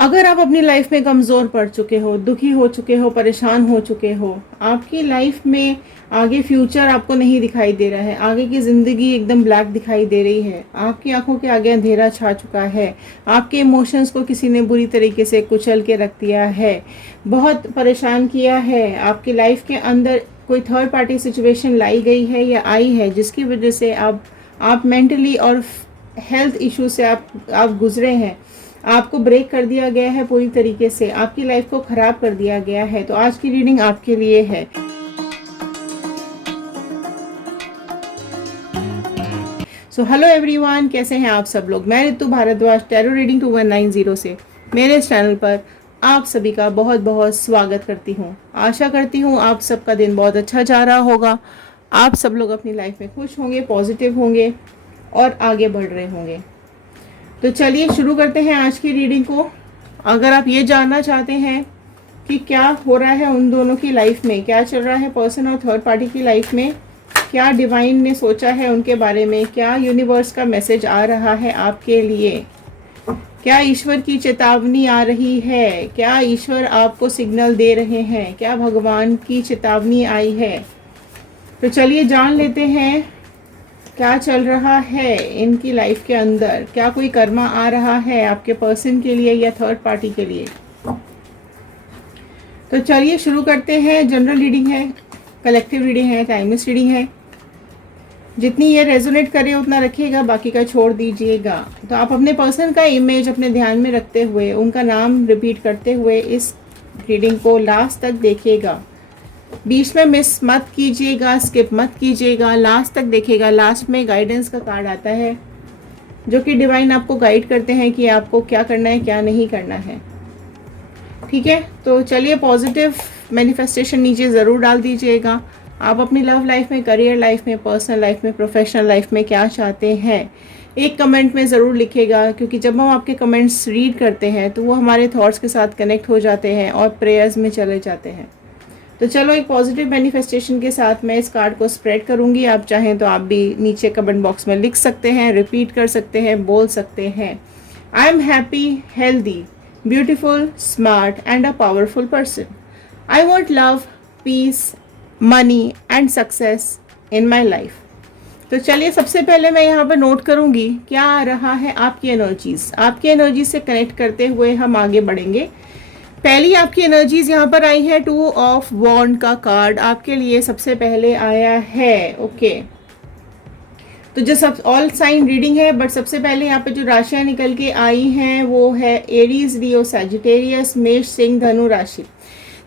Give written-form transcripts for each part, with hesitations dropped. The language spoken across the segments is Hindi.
अगर आप अपनी लाइफ में कमज़ोर पड़ चुके हो, दुखी हो चुके हो, परेशान हो चुके हो, आपकी लाइफ में आगे फ्यूचर आपको नहीं दिखाई दे रहा है, आगे की ज़िंदगी एकदम ब्लैक दिखाई दे रही है, आपकी आंखों के आगे अंधेरा छा चुका है, आपके इमोशंस को किसी ने बुरी तरीके से कुचल के रख दिया है, बहुत परेशान किया है, आपकी लाइफ के अंदर कोई थर्ड पार्टी सिचुएशन लाई गई है या आई है जिसकी वजह से आप मेंटली और हेल्थ इशू से आप गुजरे हैं, आपको ब्रेक कर दिया गया है पूरी तरीके से, आपकी लाइफ को ख़राब कर दिया गया है। तो आज की रीडिंग आपके लिए है। सो हेलो एवरीवन, कैसे हैं आप सब लोग। मैं ऋतु भारद्वाज, टैरो रीडिंग 2190 से मेरे इस चैनल पर आप सभी का बहुत बहुत स्वागत करती हूँ। आशा करती हूँ आप सबका दिन बहुत अच्छा जा रहा होगा, आप सब लोग अपनी लाइफ में खुश होंगे, पॉजिटिव होंगे और आगे बढ़ रहे होंगे। तो चलिए शुरू करते हैं आज की रीडिंग को। अगर आप ये जानना चाहते हैं कि क्या हो रहा है उन दोनों की लाइफ में, क्या चल रहा है पर्सन और थर्ड पार्टी की लाइफ में, क्या डिवाइन ने सोचा है उनके बारे में, क्या यूनिवर्स का मैसेज आ रहा है आपके लिए, क्या ईश्वर की चेतावनी आ रही है, क्या ईश्वर आपको सिग्नल दे रहे हैं, क्या भगवान की चेतावनी आई है। तो चलिए जान लेते हैं क्या चल रहा है इनकी लाइफ के अंदर, क्या कोई कर्मा आ रहा है आपके पर्सन के लिए या थर्ड पार्टी के लिए। तो चलिए शुरू करते हैं। जनरल रीडिंग है, कलेक्टिव रीडिंग है, टाइमलेस रीडिंग है। जितनी ये रेजोनेट करे उतना रखिएगा, बाकी का छोड़ दीजिएगा। तो आप अपने पर्सन का इमेज अपने ध्यान में रखते हुए, उनका नाम रिपीट करते हुए इस रीडिंग को लास्ट तक देखिएगा। बीच में मिस मत कीजिएगा, स्किप मत कीजिएगा, लास्ट तक देखिएगा। लास्ट में गाइडेंस का कार्ड आता है जो कि डिवाइन आपको गाइड करते हैं कि आपको क्या करना है, क्या नहीं करना है। ठीक है, तो चलिए पॉजिटिव मैनिफेस्टेशन नीचे ज़रूर डाल दीजिएगा। आप अपनी लव लाइफ में, करियर लाइफ में, पर्सनल लाइफ में, प्रोफेशनल लाइफ में क्या चाहते हैं, एक कमेंट में ज़रूर लिखिएगा, क्योंकि जब हम आपके कमेंट्स रीड करते हैं तो वो हमारे थॉट्स के साथ कनेक्ट हो जाते हैं और प्रेयर्स में चले जाते हैं। तो चलो एक पॉजिटिव मैनिफेस्टेशन के साथ मैं इस कार्ड को स्प्रेड करूंगी। आप चाहें तो आप भी नीचे कमेंट बॉक्स में लिख सकते हैं, रिपीट कर सकते हैं, बोल सकते हैं। I am happy, healthy, beautiful, smart and a powerful person. I want love, peace, money and success in my life. तो चलिए सबसे पहले मैं यहाँ पर नोट करूँगी क्या आ रहा है आपकी एनर्जीज। आपकी एनर्जी से कनेक्ट करते हुए हम आगे बढ़ेंगे। पहली आपकी एनर्जीज यहाँ पर आई है, 2 ऑफ वॉन्ड का कार्ड आपके लिए सबसे पहले आया है। ओके, तो जो सब ऑल साइन रीडिंग है, बट सबसे पहले यहाँ पे जो राशियाँ निकल के आई हैं वो है एरीज, लियो, सैजिटेरियस, मेष, सिंह, धनु राशि।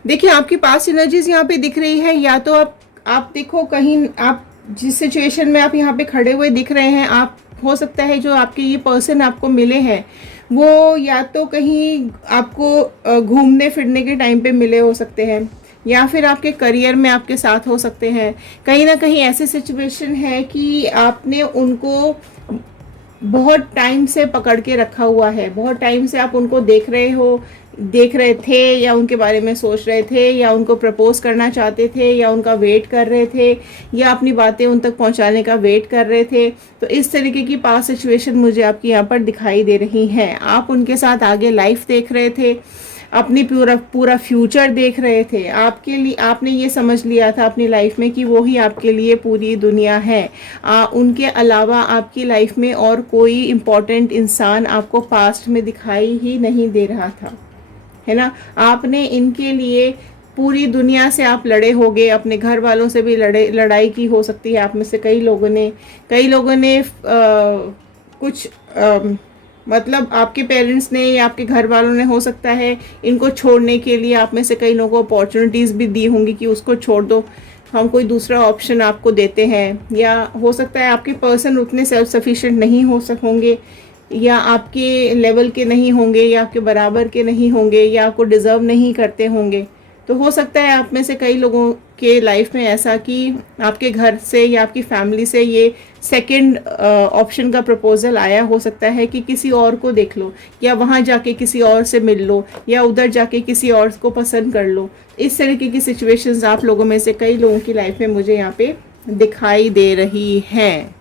देखिए आपकी पास्ट एनर्जीज यहाँ पे दिख रही है। या तो आप देखो कहीं, आप जिस सिचुएशन में आप यहाँ पे खड़े हुए दिख रहे हैं, आप हो सकता है जो आपके ये पर्सन आपको मिले हैं वो या तो कहीं आपको घूमने फिरने के टाइम पे मिले हो सकते हैं, या फिर आपके करियर में आपके साथ हो सकते हैं। कहीं ना कहीं ऐसी सिचुएशन है कि आपने उनको बहुत टाइम से पकड़ के रखा हुआ है, बहुत टाइम से आप उनको देख रहे थे, या उनके बारे में सोच रहे थे, या उनको प्रपोज करना चाहते थे, या उनका वेट कर रहे थे, या अपनी बातें उन तक पहुंचाने का वेट कर रहे थे। तो इस तरीके की पास्ट सिचुएशन मुझे आपकी यहाँ पर दिखाई दे रही हैं। आप उनके साथ आगे लाइफ देख रहे थे, अपनी पूरा फ्यूचर देख रहे थे। आपके लिए आपने ये समझ लिया था अपनी लाइफ में कि वो ही आपके लिए पूरी दुनिया है। उनके अलावा आपकी लाइफ में और कोई इम्पोर्टेंट इंसान आपको पास्ट में दिखाई ही नहीं दे रहा था, है ना। आपने इनके लिए पूरी दुनिया से आप लड़े होगे, अपने घर वालों से भी लड़ाई की हो सकती है। आप में से कई लोगों ने कुछ मतलब आपके पेरेंट्स ने या आपके घर वालों ने हो सकता है इनको छोड़ने के लिए आप में से कई लोगों को अपॉर्चुनिटीज़ भी दी होंगी कि उसको छोड़ दो, हम कोई दूसरा ऑप्शन आपको देते हैं। या हो सकता है आपके पर्सन उतने सेल्फ सफिशिएंट नहीं हो होंगे, या आपके लेवल के नहीं होंगे, या आपके बराबर के नहीं होंगे, या आपको डिज़र्व नहीं करते होंगे। तो हो सकता है आप में से कई लोगों के लाइफ में ऐसा कि आपके घर से या आपकी फैमिली से ये सेकंड ऑप्शन का प्रपोजल आया हो सकता है कि किसी और को देख लो, या वहाँ जाके किसी और से मिल लो, या उधर जाके किसी और को पसंद कर लो। इस तरीके की सिचुएशंस आप लोगों में से कई लोगों की लाइफ में मुझे यहाँ पे दिखाई दे रही हैं।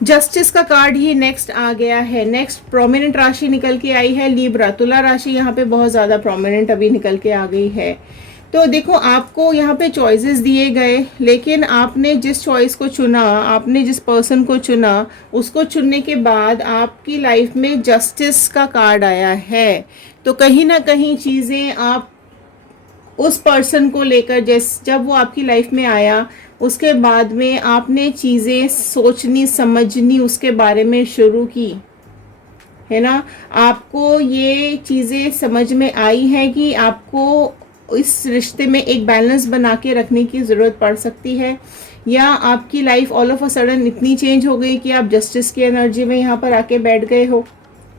जस्टिस का कार्ड ही नेक्स्ट आ गया है। नेक्स्ट प्रोमिनेंट राशि निकल के आई है लिब्रा। तुला राशि यहाँ पे बहुत ज़्यादा प्रोमिनेंट अभी निकल के आ गई है। तो देखो, आपको यहाँ पे चॉइसेस दिए गए, लेकिन आपने जिस चॉइस को चुना, आपने जिस पर्सन को चुना, उसको चुनने के बाद आपकी लाइफ में जस्टिस का कार्ड आया है। तो कहीं ना कहीं चीज़ें आप उस पर्सन को लेकर, जब वो आपकी लाइफ में आया, उसके बाद में आपने चीज़ें सोचनी समझनी उसके बारे में शुरू की, है ना। आपको ये चीज़ें समझ में आई है कि आपको इस रिश्ते में एक बैलेंस बना के रखने की ज़रूरत पड़ सकती है, या आपकी life all of a sudden इतनी चेंज हो गई कि आप जस्टिस की एनर्जी में यहाँ पर आके बैठ गए हो,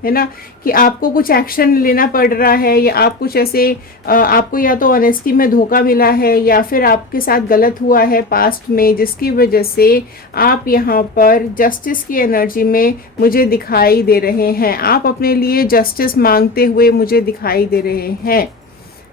है ना, कि आपको कुछ एक्शन लेना पड़ रहा है, या आप कुछ ऐसे आपको या तो ऑनेस्टी में धोखा मिला है, या फिर आपके साथ गलत हुआ है पास्ट में, जिसकी वजह से आप यहाँ पर जस्टिस की एनर्जी में मुझे दिखाई दे रहे हैं। आप अपने लिए जस्टिस मांगते हुए मुझे दिखाई दे रहे हैं।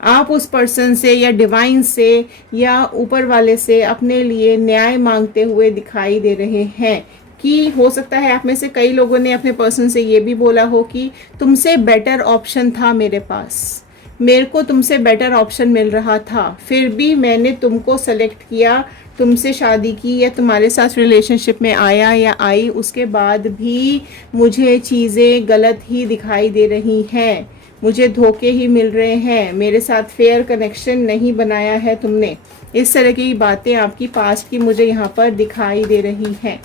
आप उस पर्सन से या डिवाइन से या ऊपर वाले से अपने लिए न्याय मांगते हुए दिखाई दे रहे हैं। कि हो सकता है आप में से कई लोगों ने अपने पर्सन से ये भी बोला हो कि तुमसे बेटर ऑप्शन था मेरे पास, मेरे को तुमसे बेटर ऑप्शन मिल रहा था, फिर भी मैंने तुमको सेलेक्ट किया, तुमसे शादी की, या तुम्हारे साथ रिलेशनशिप में आया या आई, उसके बाद भी मुझे चीज़ें गलत ही दिखाई दे रही हैं, मुझे धोखे ही मिल रहे हैं, मेरे साथ फेयर कनेक्शन नहीं बनाया है तुमने। इस तरह की बातें आपकी पास्ट की मुझे यहाँ पर दिखाई दे रही हैं।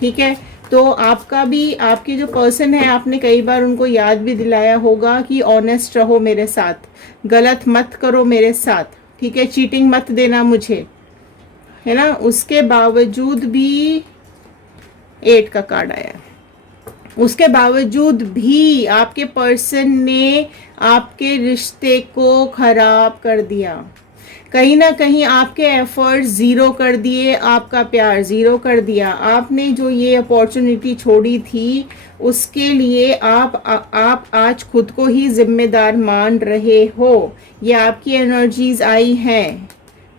ठीक है, तो आपका भी, आपके जो पर्सन है, आपने कई बार उनको याद भी दिलाया होगा कि ऑनेस्ट रहो मेरे साथ, गलत मत करो मेरे साथ, ठीक है, चीटिंग मत देना मुझे, है ना। उसके बावजूद भी 8 का कार्ड आया है। उसके बावजूद भी आपके पर्सन ने आपके रिश्ते को खराब कर दिया, कहीं ना कहीं आपके एफर्ट्स ज़ीरो कर दिए, आपका प्यार ज़ीरो कर दिया। आपने जो ये अपॉर्चुनिटी छोड़ी थी, उसके लिए आप आज खुद को ही जिम्मेदार मान रहे हो। ये आपकी एनर्जीज आई हैं,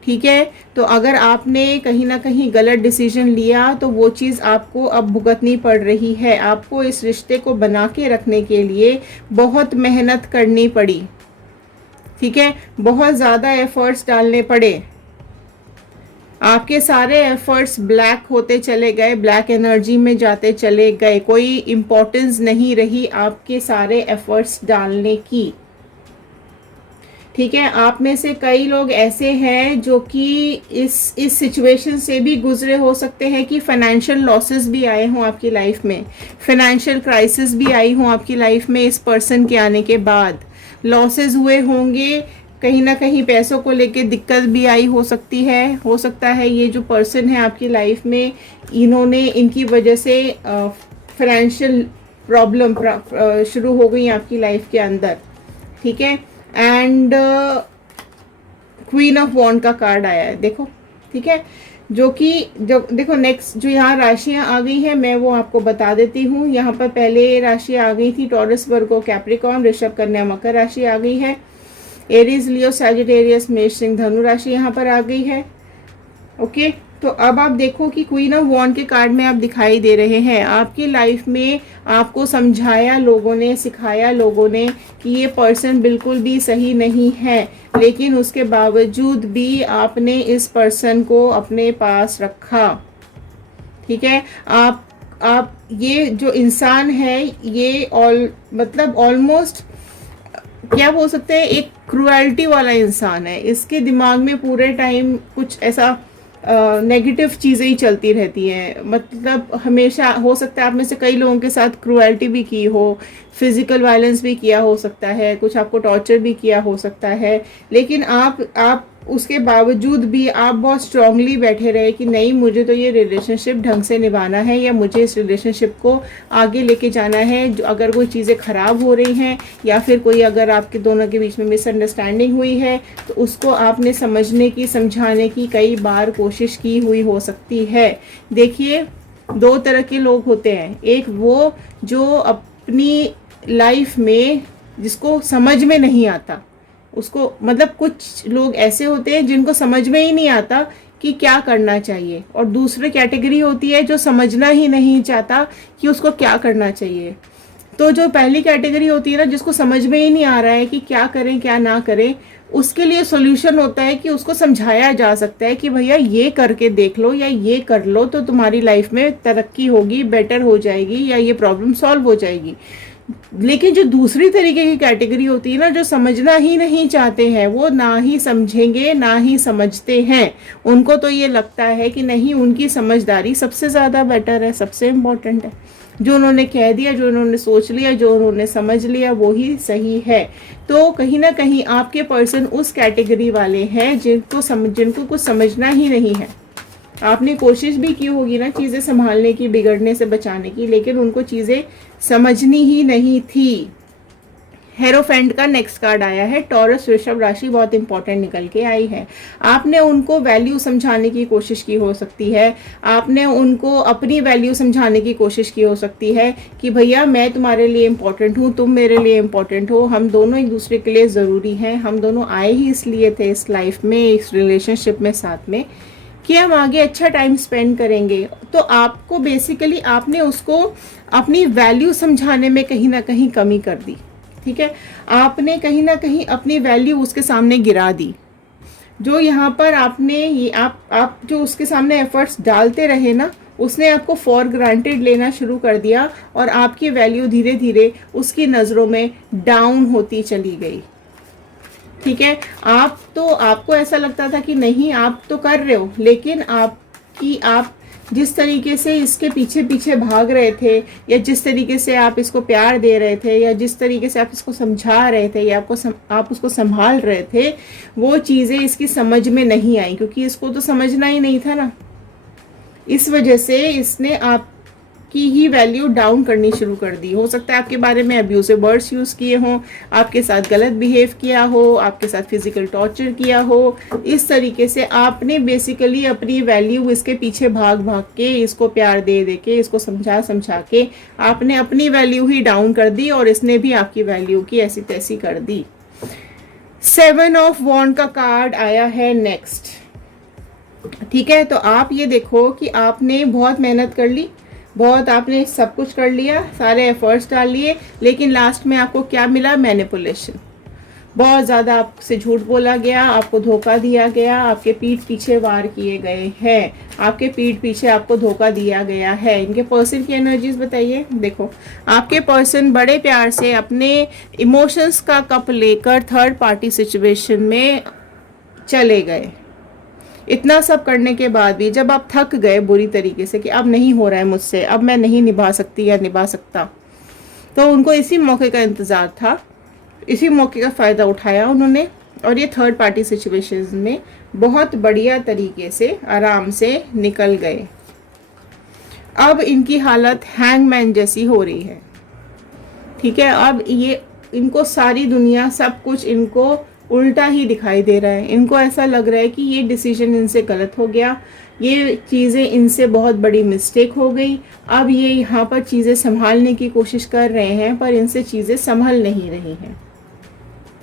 ठीक है। तो अगर आपने कहीं ना कहीं गलत डिसीजन लिया, तो वो चीज़ आपको अब भुगतनी पड़ रही है। आपको इस रिश्ते को बना के रखने के लिए बहुत मेहनत करनी पड़ी, ठीक है, बहुत ज़्यादा एफर्ट्स डालने पड़े। आपके सारे एफर्ट्स ब्लैक होते चले गए, ब्लैक एनर्जी में जाते चले गए, कोई इम्पोर्टेंस नहीं रही आपके सारे एफर्ट्स डालने की, ठीक है। आप में से कई लोग ऐसे हैं जो कि इस सिचुएशन से भी गुजरे हो सकते हैं कि फाइनेंशियल लॉसेस भी आए हों आपकी लाइफ में, फाइनेंशियल क्राइसिस भी आई हों आपकी लाइफ में। इस पर्सन के आने के बाद लॉसेस हुए होंगे, कहीं ना कहीं पैसों को लेके दिक्कत भी आई हो सकती है। हो सकता है ये जो पर्सन है आपकी लाइफ में, इन्होंने, इनकी वजह से फाइनेंशियल प्रॉब्लम शुरू हो गई आपकी लाइफ के अंदर, ठीक है। एंड क्वीन ऑफ वॉन्ड का कार्ड आया है, देखो, ठीक है, जो कि जब देखो नेक्स्ट जो यहाँ राशियाँ आ गई हैं, मैं वो आपको बता देती हूँ। यहाँ पर पहले राशि आ गई थी टॉरस, वर्गो, कैप्रिकॉर्न, ऋषभ, कन्या, मकर राशि आ गई है। एरीज, लियो, सैजिटेरियस, मेष, सिंह, धनु राशि यहाँ पर आ गई है। ओके, तो अब आप देखो कि क्वीन ऑफ वॉन्ड के कार्ड में आप दिखाई दे रहे हैं। आपकी लाइफ में आपको समझाया लोगों ने, सिखाया लोगों ने कि ये पर्सन बिल्कुल भी सही नहीं है, लेकिन उसके बावजूद भी आपने इस पर्सन को अपने पास रखा, ठीक है। आप ये जो इंसान है, ये मतलब ऑलमोस्ट क्या बोल सकते हैं, एक क्रुएल्टी वाला इंसान है। इसके दिमाग में पूरे टाइम कुछ ऐसा नेगेटिव चीज़ें ही चलती रहती हैं। मतलब हमेशा, हो सकता है आप में से कई लोगों के साथ क्रुएल्टी भी की हो, फिजिकल वायलेंस भी किया हो सकता है, कुछ आपको टॉर्चर भी किया हो सकता है, लेकिन आप उसके बावजूद भी आप बहुत स्ट्रांगली बैठे रहे कि नहीं, मुझे तो ये रिलेशनशिप ढंग से निभाना है, या मुझे इस रिलेशनशिप को आगे लेके जाना है। जो अगर कोई चीज़ें ख़राब हो रही हैं, या फिर कोई अगर आपके दोनों के बीच में मिसअंडरस्टैंडिंग हुई है, तो उसको आपने समझने की, समझाने की कई बार कोशिश की हुई हो सकती है। देखिए, 2 तरह के लोग होते हैं। एक वो जो अपनी लाइफ में जिसको समझ में नहीं आता, उसको, मतलब कुछ लोग ऐसे होते हैं जिनको समझ में ही नहीं आता कि क्या करना चाहिए, और दूसरी कैटेगरी होती है जो समझना ही नहीं चाहता कि उसको क्या करना चाहिए। तो जो पहली कैटेगरी होती है ना, जिसको समझ में ही नहीं आ रहा है कि क्या करें क्या ना करें, उसके लिए सॉल्यूशन होता है कि उसको समझाया जा सकता है कि भैया ये करके देख लो या ये कर लो तो तुम्हारी लाइफ में तरक्की होगी, बेटर हो जाएगी, या ये प्रॉब्लम सॉल्व हो जाएगी। लेकिन जो दूसरी तरीके की कैटेगरी होती है ना, जो समझना ही नहीं चाहते हैं, वो ना ही समझेंगे ना ही समझते हैं। उनको तो ये लगता है कि नहीं, उनकी समझदारी सबसे ज़्यादा बेटर है, सबसे इम्पोर्टेंट है। जो उन्होंने कह दिया, जो उन्होंने सोच लिया, जो उन्होंने समझ लिया, वो ही सही है। तो कहीं ना कहीं आपके पर्सन उस कैटेगरी वाले हैं जिनको कुछ समझना ही नहीं है। आपने कोशिश भी की होगी ना चीज़ें संभालने की, बिगड़ने से बचाने की, लेकिन उनको चीज़ें समझनी ही नहीं थी। हेरोफेंट का नेक्स्ट कार्ड आया है। टॉरस वृषभ राशि बहुत इंपॉर्टेंट निकल के आई है। आपने उनको वैल्यू समझाने की कोशिश की हो सकती है, आपने उनको अपनी वैल्यू समझाने की कोशिश की हो सकती है कि भैया मैं तुम्हारे लिए इम्पोर्टेंट हूँ, तुम मेरे लिए इम्पोर्टेंट हो, हम दोनों एक दूसरे के लिए ज़रूरी हैं, हम दोनों आए ही इसलिए थे इस लाइफ में, इस रिलेशनशिप में साथ में, कि हम आगे अच्छा टाइम स्पेंड करेंगे। तो आपको बेसिकली आपने उसको अपनी वैल्यू समझाने में कहीं ना कहीं कमी कर दी। ठीक है, आपने कहीं ना कहीं अपनी वैल्यू उसके सामने गिरा दी। जो यहाँ पर आपने ये आप जो उसके सामने एफर्ट्स डालते रहे ना, उसने आपको फॉर ग्रांटेड लेना शुरू कर दिया और आपकी वैल्यू धीरे धीरे उसकी नज़रों में डाउन होती चली गई। ठीक है, आपको ऐसा लगता था कि नहीं आप तो कर रहे हो, लेकिन आप जिस तरीके से इसके पीछे पीछे भाग रहे थे, या जिस तरीके से आप इसको प्यार दे रहे थे, या जिस तरीके से आप इसको समझा रहे थे, या आप उसको संभाल रहे थे, वो चीज़ें इसकी समझ में नहीं आई, क्योंकि इसको तो समझना ही नहीं था ना। इस वजह से इसने आपकी ही वैल्यू डाउन करनी शुरू कर दी। हो सकता है आपके बारे में अब्यूसिव वर्ड्स यूज़ किए हों, आपके साथ गलत बिहेव किया हो, आपके साथ फिजिकल टॉर्चर किया हो। इस तरीके से आपने बेसिकली अपनी वैल्यू इसके पीछे भाग भाग के, इसको प्यार दे दे के, इसको समझा समझा के आपने अपनी वैल्यू ही डाउन कर दी, और इसने भी आपकी वैल्यू की ऐसी तैसी कर दी। 7 ऑफ वॉन्ड का कार्ड आया है नेक्स्ट। ठीक है, तो आप ये देखो कि आपने बहुत मेहनत कर ली, बहुत आपने सब कुछ कर लिया, सारे एफर्ट्स डाल लिए, लेकिन लास्ट में आपको क्या मिला? मैनिपुलेशन। बहुत ज़्यादा आपसे झूठ बोला गया, आपको धोखा दिया गया, आपके पीठ पीछे वार किए गए हैं, आपके पीठ पीछे आपको धोखा दिया गया है। इनके पर्सन की एनर्जीज बताइए। देखो, आपके पर्सन बड़े प्यार से अपने इमोशंस का कप लेकर थर्ड पार्टी सिचुएशन में चले गए। इतना सब करने के बाद भी जब आप थक गए बुरी तरीके से कि अब नहीं हो रहा है मुझसे, अब मैं नहीं निभा सकती या निभा सकता, तो उनको इसी मौके का इंतज़ार था, इसी मौके का फ़ायदा उठाया उन्होंने, और ये थर्ड पार्टी सिचुएशंस में बहुत बढ़िया तरीके से आराम से निकल गए। अब इनकी हालत हैंगमैन जैसी हो रही है। ठीक है, अब ये इनको सारी दुनिया सब कुछ इनको उल्टा ही दिखाई दे रहा है। इनको ऐसा लग रहा है कि ये डिसीजन इनसे गलत हो गया, ये चीज़ें इनसे बहुत बड़ी मिस्टेक हो गई। अब ये यहाँ पर चीज़ें संभालने की कोशिश कर रहे हैं, पर इनसे चीज़ें संभल नहीं रही हैं,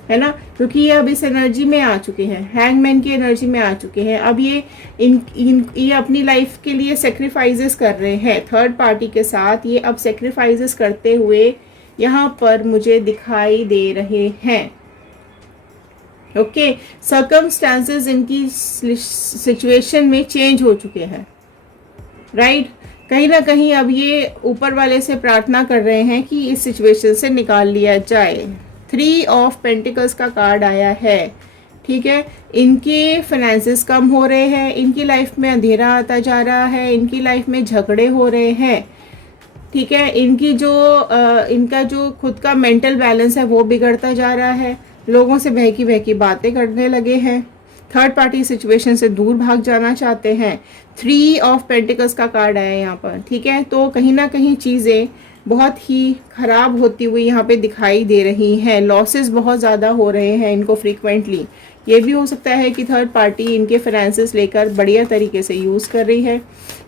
है ना, क्योंकि ये अब इस एनर्जी में आ चुके हैं, हैंगमैन की एनर्जी में आ चुके हैं। अब ये ये अपनी लाइफ के लिए सेक्रीफाइसेस कर रहे हैं थर्ड पार्टी के साथ। ये अब सेक्रीफाइसेस करते हुए यहाँ पर मुझे दिखाई दे रहे हैं। ओके, सर्कमस्टांसेस इनकी सिचुएशन में चेंज हो चुके हैं, राइट। कहीं ना कहीं अब ये ऊपर वाले से प्रार्थना कर रहे हैं कि इस सिचुएशन से निकाल लिया जाए। 3 ऑफ पेंटिकल्स का कार्ड आया है। ठीक है, इनके फाइनेंसेस कम हो रहे हैं, इनकी लाइफ में अंधेरा आता जा रहा है, इनकी लाइफ में झगड़े हो रहे हैं। ठीक है, इनका जो खुद का मेंटल बैलेंस है वो बिगड़ता जा रहा है, लोगों से बहकी बातें करने लगे हैं, थर्ड पार्टी सिचुएशन से दूर भाग जाना चाहते हैं। 3 ऑफ पेंटिकल्स का कार्ड आया यहाँ पर। ठीक है, तो कहीं ना कहीं चीज़ें बहुत ही ख़राब होती हुई यहाँ पे दिखाई दे रही हैं। लॉसेस बहुत ज़्यादा हो रहे हैं इनको फ्रीक्वेंटली, ये भी हो सकता है कि थर्ड पार्टी इनके फाइनेंसेस लेकर बढ़िया तरीके से यूज़ कर रही है।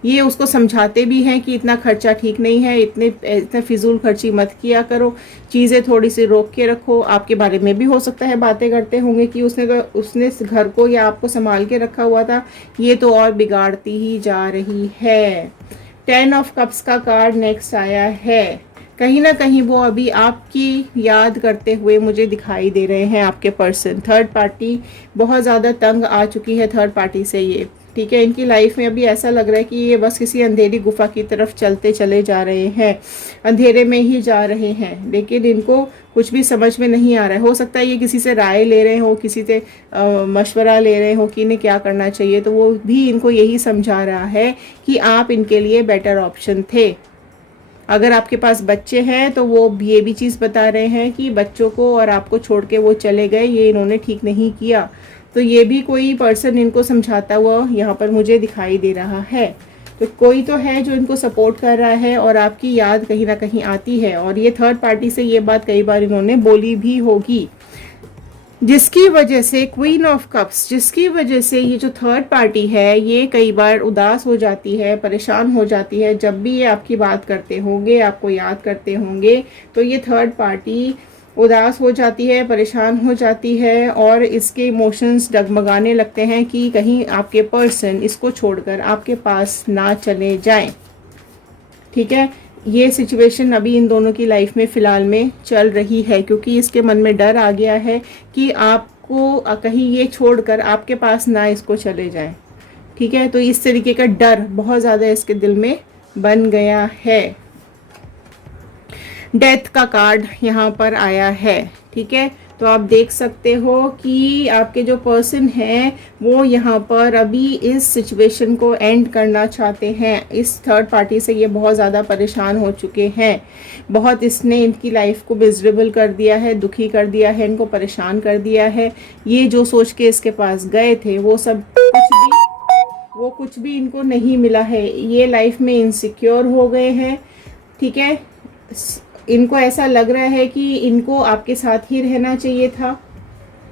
ये उसको समझाते भी हैं कि इतना खर्चा ठीक नहीं है, इतने फिजूल खर्ची मत किया करो, चीज़ें थोड़ी सी रोक के रखो। आपके बारे में भी हो सकता है बातें करते होंगे कि उसने इस घर को या आपको संभाल के रखा हुआ था, ये तो और बिगाड़ती ही जा रही है। 10 ऑफ कप्स का कार्ड नेक्स्ट आया है। कहीं ना कहीं वो अभी आपकी याद करते हुए मुझे दिखाई दे रहे हैं। आपके पर्सन थर्ड पार्टी बहुत ज़्यादा तंग आ चुकी है थर्ड पार्टी से ये, ठीक है। इनकी लाइफ में अभी ऐसा लग रहा है कि ये बस किसी अंधेरी गुफा की तरफ चलते चले जा रहे हैं, अंधेरे में ही जा रहे हैं, लेकिन इनको कुछ भी समझ में नहीं आ रहा है। हो सकता है ये किसी से राय ले रहे हो, किसी से मशवरा ले रहे हो कि इन्हें क्या करना चाहिए, तो वो भी इनको यही समझा रहा है कि आप इनके लिए बेटर ऑप्शन थे। अगर आपके पास बच्चे हैं तो वो ये भी चीज़ बता रहे हैं कि बच्चों को और आपको छोड़ के वो चले गए, ये इन्होंने ठीक नहीं किया। तो ये भी कोई पर्सन इनको समझाता हुआ यहाँ पर मुझे दिखाई दे रहा है। तो कोई तो है जो इनको सपोर्ट कर रहा है और आपकी याद कहीं ना कहीं आती है, और ये थर्ड पार्टी से ये बात कई बार इन्होंने बोली भी होगी, जिसकी वजह से क्वीन ऑफ कप्स, जिसकी वजह से ये जो थर्ड पार्टी है ये कई बार उदास हो जाती है, परेशान हो जाती है। जब भी ये आपकी बात करते होंगे, आपको याद करते होंगे, तो ये थर्ड पार्टी उदास हो जाती है, परेशान हो जाती है, और इसके इमोशंस डगमगाने लगते हैं कि कहीं आपके पर्सन इसको छोड़कर आपके पास ना चले जाएं, ठीक है। ये सिचुएशन अभी इन दोनों की लाइफ में फ़िलहाल में चल रही है, क्योंकि इसके मन में डर आ गया है कि आपको कहीं ये छोड़कर आपके पास ना इसको चले जाएं, ठीक है। तो इस तरीके का डर बहुत ज़्यादा इसके दिल में बन गया है। डेथ का कार्ड यहाँ पर आया है, ठीक है। तो आप देख सकते हो कि आपके जो पर्सन हैं वो यहाँ पर अभी इस सिचुएशन को एंड करना चाहते हैं। इस थर्ड पार्टी से ये बहुत ज़्यादा परेशान हो चुके हैं, बहुत इसने इनकी लाइफ को मिजरेबल कर दिया है, दुखी कर दिया है, इनको परेशान कर दिया है। ये जो सोच के इसके पास गए थे वो कुछ भी इनको नहीं मिला है। ये लाइफ में इनसिक्योर हो गए हैं, ठीक है। इनको ऐसा लग रहा है कि इनको आपके साथ ही रहना चाहिए था,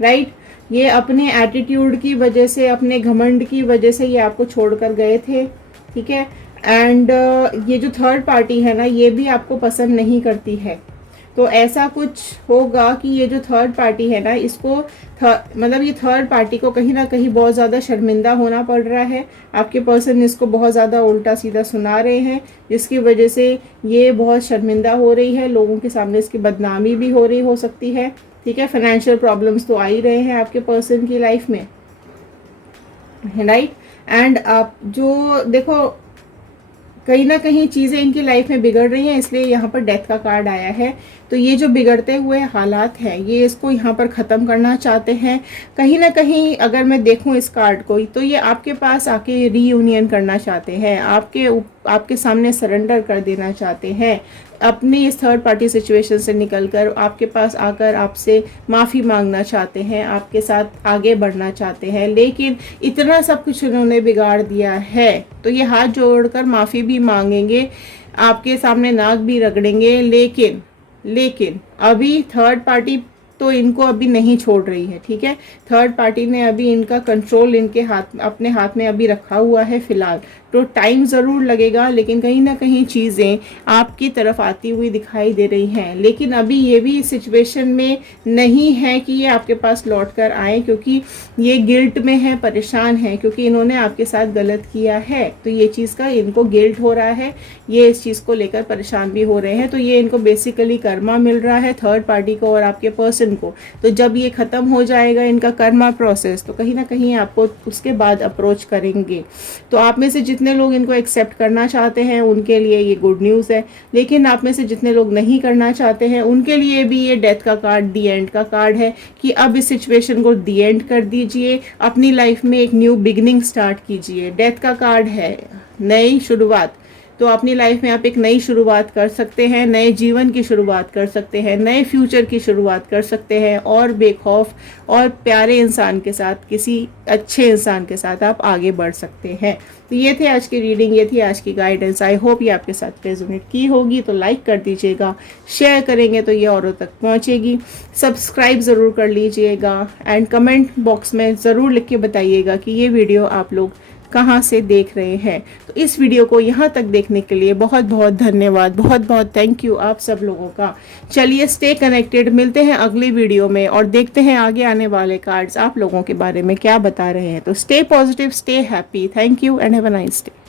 राइट। ये अपने एटीट्यूड की वजह से, अपने घमंड की वजह से ये आपको छोड़कर गए थे, ठीक है। एंड ये जो थर्ड पार्टी है ना, ये भी आपको पसंद नहीं करती है। तो ऐसा कुछ होगा कि ये जो थर्ड पार्टी है ना, इसको मतलब ये थर्ड पार्टी को कहीं ना कहीं बहुत ज़्यादा शर्मिंदा होना पड़ रहा है। आपके पर्सन इसको बहुत ज़्यादा उल्टा सीधा सुना रहे हैं, जिसकी वजह से ये बहुत शर्मिंदा हो रही है, लोगों के सामने इसकी बदनामी भी हो रही हो सकती है, ठीक है। फाइनेंशियल प्रॉब्लम्स तो आ ही रहे हैं आपके पर्सन की लाइफ में, राइट। एंड आप जो देखो कहीं ना कहीं चीज़ें इनकी लाइफ में बिगड़ रही हैं, इसलिए यहाँ पर डेथ का कार्ड आया है। तो ये जो बिगड़ते हुए हालात हैं, ये इसको यहाँ पर ख़त्म करना चाहते हैं। कहीं ना कहीं अगर मैं देखूँ इस कार्ड को, तो ये आपके पास आके रीयूनियन करना चाहते हैं, आपके सामने सरेंडर कर देना चाहते हैं, अपनी इस थर्ड पार्टी सिचुएशन से निकलकर आपके पास आकर आपसे माफ़ी मांगना चाहते हैं, आपके साथ आगे बढ़ना चाहते हैं। लेकिन इतना सब कुछ उन्होंने बिगाड़ दिया है, तो ये हाथ जोड़कर माफ़ी भी मांगेंगे, आपके सामने नाक भी रगड़ेंगे, लेकिन अभी थर्ड पार्टी तो इनको अभी नहीं छोड़ रही है, ठीक है। थर्ड पार्टी ने अभी इनका कंट्रोल अपने हाथ में अभी रखा हुआ है फिलहाल। तो टाइम ज़रूर लगेगा, लेकिन कहीं ना कहीं चीज़ें आपकी तरफ आती हुई दिखाई दे रही हैं। लेकिन अभी ये भी इस सिचुएशन में नहीं है कि ये आपके पास लौट कर आए, क्योंकि ये गिल्ट में है, परेशान है, क्योंकि इन्होंने आपके साथ गलत किया है। तो ये चीज़ का इनको गिल्ट हो रहा है, ये इस चीज़ को लेकर परेशान भी हो रहे हैं। तो ये इनको बेसिकली कर्मा मिल रहा है थर्ड पार्टी को और आपके पर्सन को। तो जब ये ख़त्म हो जाएगा इनका कर्मा प्रोसेस, तो कहीं ना कहीं आपको उसके बाद अप्रोच करेंगे। तो आप में से जितने लोग इनको एक्सेप्ट करना चाहते हैं उनके लिए ये गुड न्यूज़ है, लेकिन आप में से जितने लोग नहीं करना चाहते हैं उनके लिए भी ये डेथ का कार्ड, दी एंड का कार्ड है कि अब इस सिचुएशन को दी एंड कर दीजिए, अपनी लाइफ में एक न्यू बिगिनिंग स्टार्ट कीजिए। डेथ का कार्ड है नई शुरुआत, तो अपनी लाइफ में आप एक नई शुरुआत कर सकते हैं, नए जीवन की शुरुआत कर सकते हैं, नए फ्यूचर की शुरुआत कर सकते हैं और बेखौफ और प्यारे इंसान के साथ, किसी अच्छे इंसान के साथ आप आगे बढ़ सकते हैं। तो ये थे आज की रीडिंग, ये थी आज की गाइडेंस। आई होप ये आपके साथ रेजोनेट की होगी, तो लाइक कर दीजिएगा, शेयर करेंगे तो ये औरों तक पहुंचेगी, सब्सक्राइब ज़रूर कर लीजिएगा एंड कमेंट बॉक्स में ज़रूर लिख के बताइएगा कि ये वीडियो आप लोग कहाँ से देख रहे हैं। तो इस वीडियो को यहाँ तक देखने के लिए बहुत बहुत धन्यवाद, बहुत बहुत थैंक यू आप सब लोगों का। चलिए स्टे कनेक्टेड, मिलते हैं अगली वीडियो में और देखते हैं आगे आने वाले कार्ड्स आप लोगों के बारे में क्या बता रहे हैं। तो stay positive, stay happy, thank you and have a nice day.